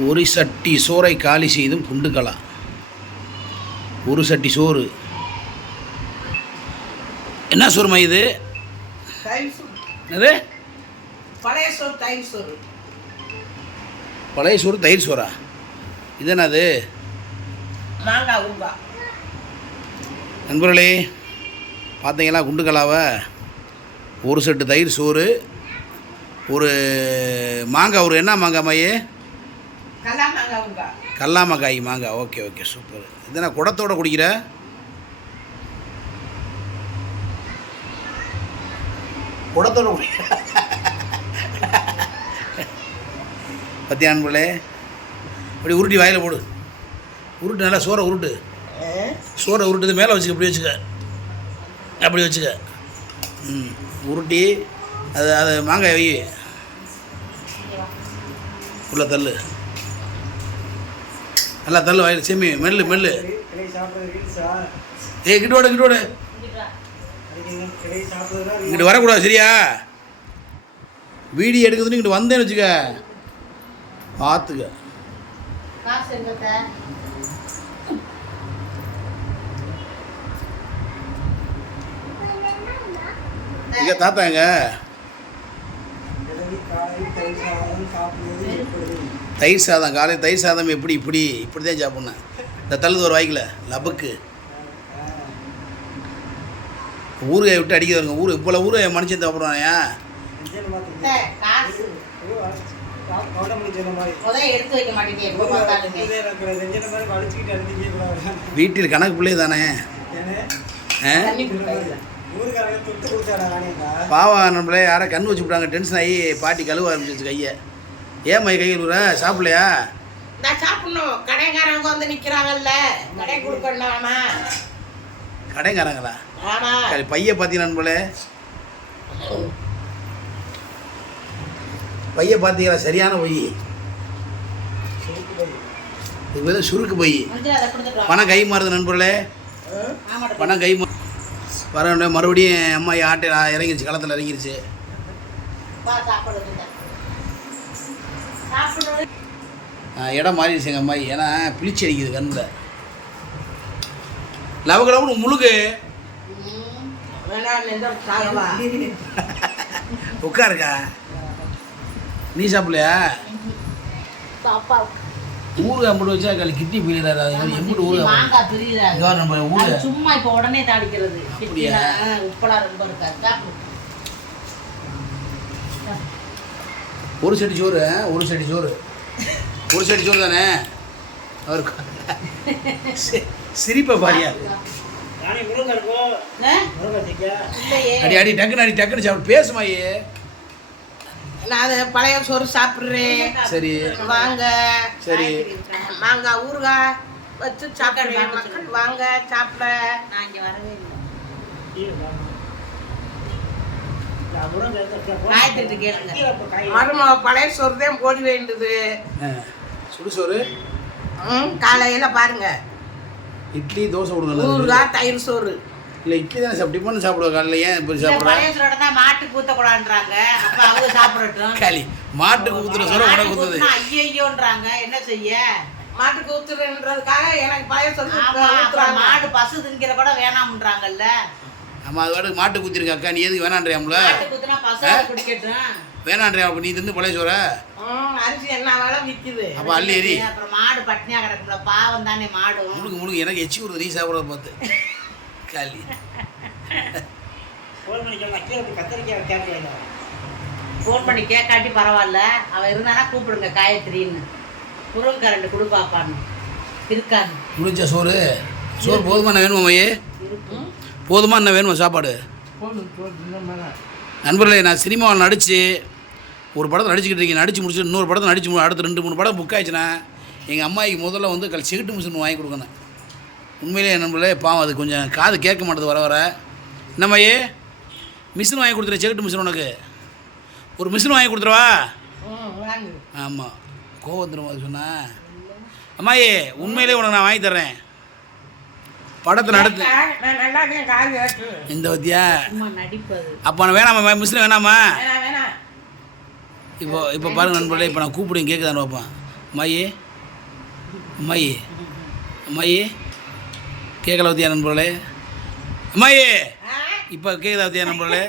ஒரு சட்டி சோறை காலி செய்தும் குண்டுக்கலாம். ஒரு சட்டி சோறு என்ன சோறுமா இது? என்னது? பழைய சோறு, தயிர் சோறு. பழைய சோறு தயிர் சோறா? இது என்னது? மாங்காய் ஊறுகாய். நண்பர்களே பார்த்தீங்களா, குண்டுகளாவை ஒரு செட்டு தயிர் சோறு, ஒரு மாங்காய். ஒரு என்ன மாங்காய் மையே? கல்லா மாங்காய் ஊறுகாய். கல்லாமக்காய் மாங்காய். Okay okay, super. இது நான் குடத்தோடு குடிக்கிற குடத்தோடு குடிக்கிற பத்தியா நண்பர்களே? அப்படி உருட்டி வாயில் போடு. உருட்டு, நல்லா சோறை உருட்டு. சோறை உருட்டுது மேலே வச்சுக்க, இப்படி வச்சுக்க, அப்படி வச்சுக்க. உருட்டி அது மாங்காய் வை, உள்ள தள்ளு, நல்லா தள்ளு வாயில். செம்மி மெல்லு மெல்லு. கிட்டோட கிட்டோட இங்கிட்டு வரக்கூடாது, சரியா? வீடியோ எடுக்கிறதுன்னு இங்கிட்டு வந்தேன்னு வச்சுக்க, பார்த்துக்க. இங்கே தாத்தாங்க தயிர் சாதம். காலையில் தயிர் சாதம் எப்படி இப்படி தான் சாப்பிட்ணேன். இந்த தள்ளுது ஒரு வாய்க்கில் லபுக்கு ஊறுகாய் விட்டு அடிக்கிறதுங்க. ஊர் இவ்வளோ ஊறுகாய் மனுஷன் சாப்பிட்றானயா? வீட்டில் கணக்கு பிள்ளை தானே. பாவா நம்மளே யாரை கண் வச்சு விட்டாங்க, டென்ஷன் ஆகி பாட்டி கழுவ ஆரம்பிச்சிச்சு கையை. ஏன் மை கையில் விடுற? சாப்பிடலையா? நான் சாப்பிடணும். கடைக்காரங்க வந்து நிற்கிறாங்கல்ல, கடை கொடுக்கணுமா? கடைக்காரங்களா? ஆமாம். சரி, பைய பார்த்தீங்க நண்பர்களே, பைய பார்த்தீங்களா? சரியான பொய். இது வெறும் சுருக்கு பொய். பணம் கை மாறுது நண்பர்களே, பணம் கை வர மறுபடியும் அம்மா ஆட்டை இறங்கிருச்சு, களத்தில் இறங்கிருச்சு. இடம் மாறிடுச்சு எங்கள் அம்மாயி. ஏன்னா பிளிச்சு அடிக்குது கண்ணில். லவகலவனு முழுகு உட்காருக்கா. நீ சாப்பிடலையா? ஊறுகாய் மட்டும் வச்சா களி கிட்னி பிரியாத எம்பிட்டு ஊறுகாய் நம்ம ஊறு சும்மா இப்போ உடனே தாளிக்கிறது. அப்படியா? உப்பெல்லாம் ரொம்ப இருக்காது. ஒரு செடி சோறு, ஒரு செடி சோறு, ஒரு செடி சோறு தானே அவருக்கு. சிரிப்பை பாரியா? அடி அடி டக்குன்னு அடி டக்குன்னு சாப்பிடு. பேசுமாயே. நான் அதை பழைய சோறு சாப்பிட்றேன். சரி வாங்க. சரி, மாங்காய் ஊறுகாய் வச்சு சாப்பிட்றேன். மக்கள் வாங்க சாப்பிட. நான் இங்கே வரவே இல்லை. மருமக பழைய சோறு தான் போடி வேண்டுது. சுடுசோறு காலையில் பாருங்க, இட்லி தோசை விடுங்க. ஊறுகாய் தயிர் சோறு. இல்லை இட்லி தானே சாப்பிட்டு டிஃபன் சாப்பிடுவோம். காலையில் ஏன் இப்படி சாப்பிட்றேன்? பழைய சோறு தான் மாட்டுக்கு ஊற்றக்கூடாதுன்றாங்க. அப்போ அவங்க சாப்பிடட்டும். களி மாட்டுக்கு ஊற்றுற சோறு உட ஊற்றுது. ஐயோன்றாங்க, என்ன செய்ய? மாட்டுக்கு ஊற்றுறதுக்காக எனக்கு பழைய சோறு. மாடு பசு திங்கிற கூட வேணாம்ன்றாங்கல்ல. ஆமாம், அது வாட்டுக்கு மாட்டுக்கு ஊற்றிருக்க அக்கா. நீ எதுக்கு வேணான்றியாம்ல? வேணான்றியா? அப்போ நீ தின்னு பழைய சோற? அரிசி என்ன வேலை விற்குது. அப்போ அள்ளி எரி. அப்புறம் மாடு பட்னியா கிடக்குல, பாவம் தானே மாடு. முழுக்க முழுக்க எனக்கு எச்சி விடுறது நீ சாப்பிட்றத பார்த்து. களி ஃபோன் பண்ணி கேட்காட்டி பரவாயில்ல. அவன் இருந்தானா கூப்பிடுங்க காயத்ரின்னு. முருங்கை கொடுப்பாப்பான்னு இருக்கான்னு. முடிஞ்ச சோறு சோறு போதுமா? என்ன வேணுமா மையே? போதுமா? என்ன வேணுமா சாப்பாடு? நண்பர்களே, நான் சினிமாவில் நடித்து ஒரு படத்தில் நடிச்சுக்கிட்டு இருக்கேன். நடித்து முடிச்சுட்டு இன்னொரு படத்தை நடிச்சு அடுத்து 2-3 படம் புக் ஆயிடுச்சுன்னா எங்கள் அம்மாய்க்கு முதல்ல வந்து செகுட்டு மிஷின் வாங்கி கொடுக்கணும். உண்மையிலே நண்பர்களே பாவம், அது கொஞ்சம் காது கேட்க மாட்டேது வர வர. என்னம்மையே மிஷின் வாங்கி கொடுத்துரு, செகுட்டு மிஷின். உனக்கு ஒரு மிஷின் வாங்கி கொடுத்துருவா? ஆமாம், கோவம் வந்துடும் அது சொன்னா. அம்மாயே உண்மையிலே உனக்கு நான் வாங்கி தர்றேன். படத்தை நடத்து இந்த வத்தியா. அப்போ நான் வேணாமா மிஷின்? வேணாமா? இப்போ பாருங்க நண்பர்களே, இப்போ நான் கூப்பிடுங்க கேட்குதான்னு பார்ப்பேன். அம்மாயி அம்மாயி அம்மாயி கேட்கல பற்றியா நண்பர்களே? அம்மாயி இப்போ கேட்குதா பற்றியா நண்பர்களே?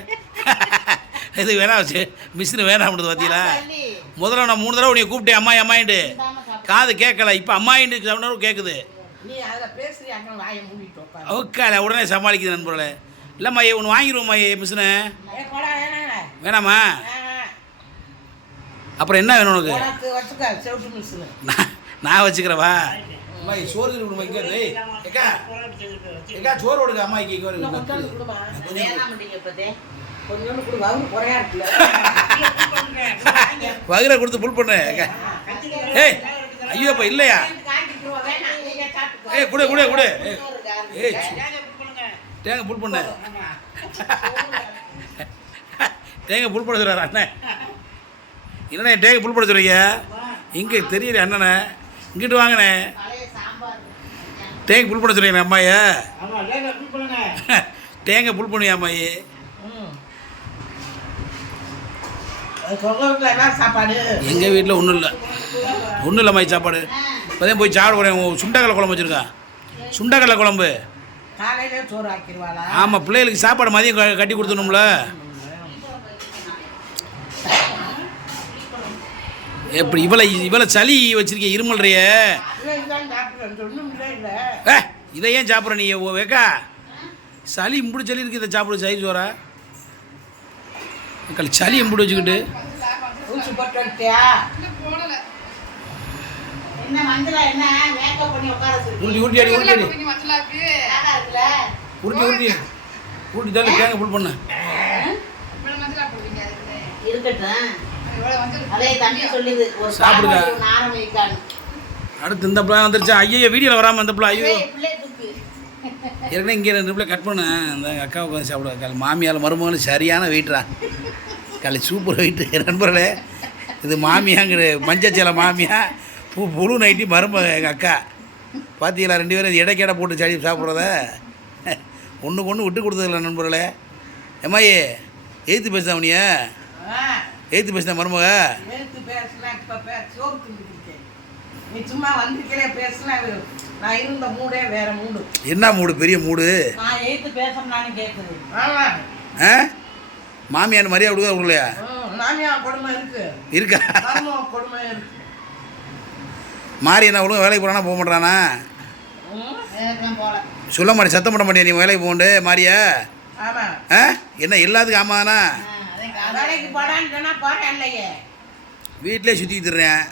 இது வேணாம் வச்சு மிஷினு வேணாம்னு பார்த்தீங்களா? முதல்ல நான் 3 தடவை உன்னை கூப்பிட்டேன் அம்மாயி அம்மாயின்ட்டு, காது கேட்கல. இப்போ அம்மாயின்ட்டு சவுண்டரும் கேட்குது. ஓகே உடனே சமாளிக்குது நண்பர்களே. இல்லைம்மா ஒன்று வாங்கிடுவோம்மா மிஷினு. வேணாமா? அப்புறம் என்ன வேணும் உனக்கு? நான் வச்சுக்கிறவா? அம்மா சோறு கொடுமா இங்கே ஏக்கா ஏக்கா சோறு கொடுக்க அம்மாய்க்கு வகுரை கொடுத்து புல் பண்ணு. ஏய் ஐயோ அப்போ இல்லையா? ஏய் குடு குடு குடு. ஏய் தேங்காய் புல் பண்ண தேங்காய் புல் பண்ண சொல்கிறார் அண்ணன். என்னண்ணே தேங்காய் புல் பண்ண சொல்கிறீங்க? இங்கே தெரியல அண்ணனே, இங்கிட்டு வாங்கண்ணே. தேங்காய் புல் பண்ண சொல்கிறீங்க அம்மாயே? தேங்காய் புல் பண்ணுவியா அம்மாயி? எங்கள் வீட்டில் ஒன்றும் இல்லை, ஒன்றும் இல்லை அம்மாயி சாப்பாடு. இப்போதான் போய் சாப்பிட போகிறேன். சுண்டக்கடலை குழம்பு வச்சுருக்கா. சுண்டக்கடலை குழம்பு. ஆமாம், பிள்ளைகளுக்கு சாப்பாடு மதியம் கட்டி கொடுத்துணும்ல. எப்படி இவ்வளோ சளி வச்சிருக்கீங்க, இருமல்றைய? இதை ஏன் சாப்பிட்ற நீ? வேக்கா சளி இம்புடி சளி இருக்குது, இதை சாப்பிடு. சளி சோறா சளி இம்புடி வச்சுக்கிட்டு உருட்டி உருட்டி அடி உருட்டி அடி உருட்டி உருட்டி உருட்டி தான் தேங்காய் புல் பண்ண சாப்பிடுங்க. அடுத்து இந்த பிள்ளை வந்துருச்சா? ஐயோ வீடியோவில் வராமல் இந்த பிள்ளை. ஐயோ ஏற்கனவே இங்கே 2 பிள்ளை கட் பண்ணேன். இந்த அக்காவுக்கு சாப்பிடுவா. கால் மாமியால் மருமகளும் சரியான வெயிட்ரா. காலை சூப்பர் வெயிட்டு நண்பர்களே. இது மாமியாங்கிற மஞ்சச்சேலை மாமியா, புழு நைட்டி மருமக எங்கள் அக்கா. பார்த்தீங்களா 2 பேரும் இடைக்கடை போட்டு சளி சாப்பிட்றத? ஒன்றுக்கு ஒன்று விட்டு கொடுத்ததில்ல நண்பர்களே. எம்மாயே எய்த்து பேசுதான் அவனிய? எய்த்து பேசுதான் மருமக? என்ன மூடு? பெரிய மூடு. மாமியார் மரியாதை கொடுக்க கொடுக்கலையா? இருக்கா? மாறி என்ன ஒழுங்கு வேலைக்கு போகிறானா போக மாட்டானா? சொல்ல மாட்டேன், சத்தம் பண்ண மாட்டேன். நீ வேலைக்கு போகண்டு மாறியா? என்ன எல்லாத்துக்கும் ஆமாண்ணா? வீட்டிலே சுற்றிட்டு தர்றேன்.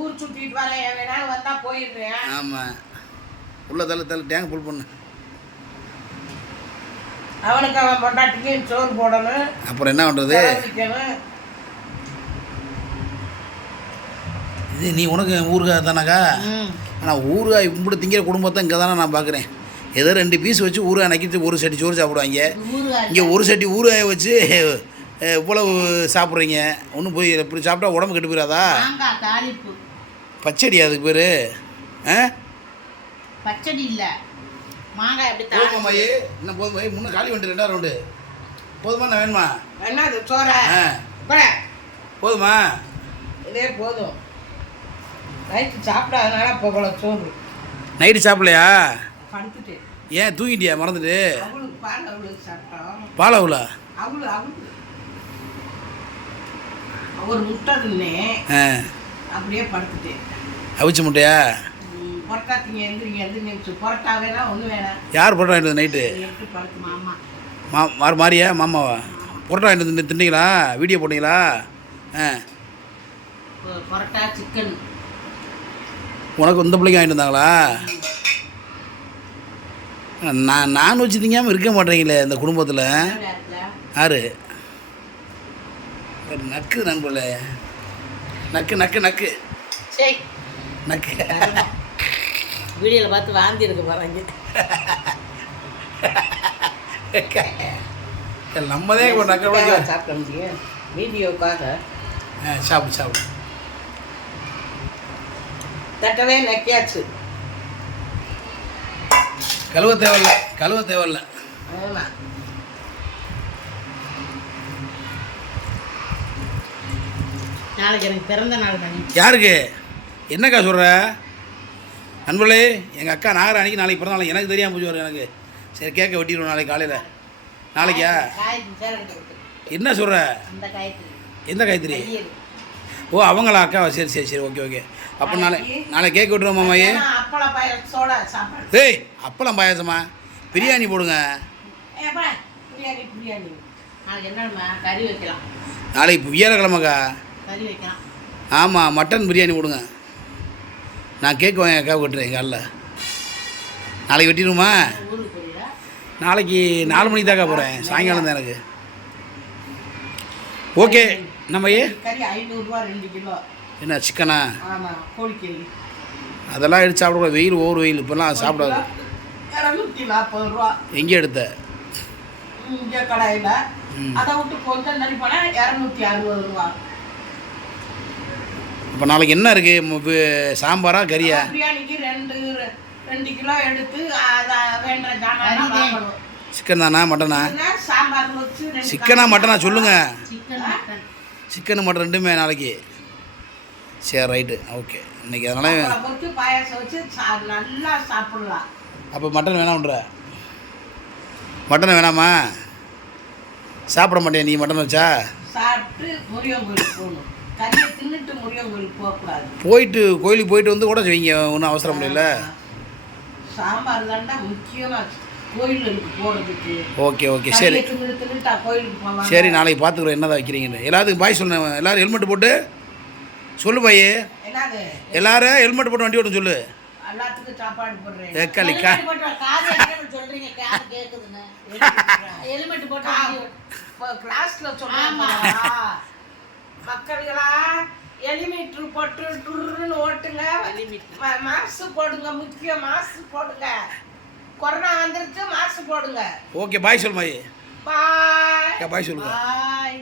ஊர் சுற்றிட்டு வரேன். ஆமாம், உள்ள தள்ள டேங்க் புல் பண்ணு. அவனுக்கு அவன் பொண்டாட்டிக்கு சோறு போடணும். அப்புறம் என்ன பண்ணுறது? இது நீ உனக்கு ஊறுகாய் தானாக்கா? ஆனால் ஊறுகாய் இப்படி திங்கிற குடும்பத்தை இங்கே தானே நான் பார்க்குறேன். ஏதோ 2 பீஸ் வச்சு ஊறுகாய் நக்கிட்டு 1 சட்டி சோறு சாப்பிடுவாங்க. இங்கே 1 சட்டி ஊறுகாயை வச்சு இவ்வளவு சாப்பிட்றீங்க. ஒன்றும் போய் இப்படி சாப்பிட்டா உடம்பு கெட்டு போயிடாதா? பச்சடி அதுக்கு பேர்? பச்சடி இல்லை, மாங்காய். அப்படி போதுமா? இன்னும் போதுமா? முன்னே காலி வந்துட்டு 2 ரவுண்டு போதுமா? நான் வேணுமா? என்னது சோற? போதுமா? இதே போதும். நைட்டு சாப்பிடாதனால போகல சோறு. நைட்டு சாப்பிடலையா? படுத்துட்டு. ஏன் தூங்கிட்டியா? மறந்துட்டு? பால் அவளுக்கு சாப்பிட்டோம். பால் அவளா? ஒரு முட்டை தின்னேன், அப்படியே படுத்துட்டேன். அவிச்ச முட்டையா? பொரட்டா திங்க எந்திரிச்சு பொரட்டாவேலாம் ஒன்று வேணாம். யார் பொரட்டா வாங்கிட்டு நைட்டு? படுத்து மாமா. மாறியா? மாமாவா? பொரட்டா வாங்கிட்டு தின்னீங்களா? வீடியோ போட்டீங்களா? பொரட்டா சிக்கன். உனக்கு இந்த பிள்ளைக்கு வாங்கிட்டு வந்தாங்களா? நான் வச்சு திங்காமல் இருக்க மாட்டேங்களே இந்த குடும்பத்தில். யாரு நக்கு நண்பர்களே? நக்கு நக்கு நக்கு நக்கு. வீடியோவில் பார்த்து வாந்தி இருக்க போகிறாங்க. நம்மதே நக்க சாப்பிட முடியும் வீடியோக்காக. சாப்பிடு சாப்பிடு. தட்டவே நக்கியாச்சு. கழுவ தேவையில்ல. ஆமாம். நாளைக்கு எனக்கு பிறந்த நாள் பண்ணி. யாருக்கு என்னக்கா சொல்கிற? நண்பர்களே, எங்கள் அக்கா நாகராணிக்கு நாளைக்கு பிறந்த நாள். எனக்கு தெரியாமல் போச்சு வரும் எனக்கு. சரி, கேட்க வெட்டிடுவோம் நாளைக்கு காலையில். நாளைக்கா? என்ன சொல்கிற? அந்த காயத்ரி. எந்த காயத்ரி? ஓ, அவங்களா அக்கா? சரி சரி சரி, ஓகே ஓகே. அப்போ நாளைக்கு கேக் வெட்டுவோம் மாமாயே. அப்பளம் பாயசத்தோட சாப்பாடு. ஏய், அப்பளம் பாயாசமா? பிரியாணி போடுங்க. பிரியாணி பிரியாணி. நாளைக்கு என்னம்மா கறி வைக்கலாம். நாளைக்கு வியாழக்கிழமைக்கா? கறி வைக்கலாம். ஆமாம், மட்டன் பிரியாணி போடுங்க. நான் கேக் வாங்க அக்கா வெட்டுறேன் காலைல. நாளைக்கு வெட்டிடுமா? ஊருக்கு போறீங்களா? நாளைக்கு 4 மணிக்கு தாக்கா போகிறேன். சாயங்காலம் தான் எனக்கு. ஓகே. நம்ம கறி 500 ரூபா 2 கிலோ. என்ன சிக்கனா? ஆமாம், கோழிக்கறி. அதெல்லாம் எடுத்து சாப்பிடக்கூடாது. வெயில் ஓவர் வெயில். இப்போல்லாம் சாப்பிடாது. 240 ரூபா. எங்கே எடுத்த? இங்கே கடையில். அதை விட்டு கொஞ்சம் தள்ளி போனால் 260 ரூபா. இப்போ நாளைக்கு என்ன இருக்குது? சாம்பாரா கறியா? பிரியாணிக்கு 2 கிலோ எடுத்து அதை வேண்ட ஜாமான் வாங்கணும். சிக்கன் தானா மட்டனா? சாம்பார் வச்சு சிக்கனா மட்டனா சொல்லுங்கள். சிக்கன் மட்டன் ரெண்டுமே நாளைக்கு. சரி, ரைட்டு, ஓகே. இன்றைக்கி அதனால் வச்சு பாயாசம் வச்சு நல்லா சாப்பிடலாம். அப்போ மட்டன் வேணாம்ன்ற? மட்டன் வேணாமா? சாப்பிட மாட்டேன் நீ மட்டன் வச்சா? சாப்பிட்டு முருகன் கோயிலுக்கு போகணும். கறியை தின்னுட்டு முருகன் கோயிலுக்கு போகக்கூடாது. போயிட்டு கோயிலுக்கு போயிட்டு வந்து கூட செய்வீங்க, ஒன்றும் அவசரம் இல்லைல்ல? சாம்பார் தாண்டா முக்கியமாக கோயிலுக்கு போகிறதுக்கு. ஓகே ஓகே, சரி தின்னுட்டா கோயிலுக்கு போகலாம். சரி, நாளைக்கு பார்த்துக்குறோம் என்னதான் வைக்கிறீங்கன்னு. எல்லாத்துக்கும் பாய் சொன்னேன். எல்லோரும் ஹெல்மெட் போட்டு சொல்லு பாயே. எல்லாரும் ஹெல்மெட் போட்டு வண்டி ஓட்டும் சொல்லு. எல்லாத்துக்கும் சாப்பாடு போடுறேன். சொல்றீங்க கேக்குதுன்னு ஹெல்மெட் போட்டு கிளாஸ்ல சொன்னாங்க. மக்கள்களா, எலிமீட்டர் போட்டு டுருன்னு ஓட்டுங்க. மாஸ்க் போடுங்க, முக்கியம் மாஸ்க் போடுங்க. கொரோனா வந்துருச்சு, மாஸ்க் போடுங்க. ஓகே, பாய் சொல்லு பாய். பாய் பாய் சொல்லுங்க. பாய்.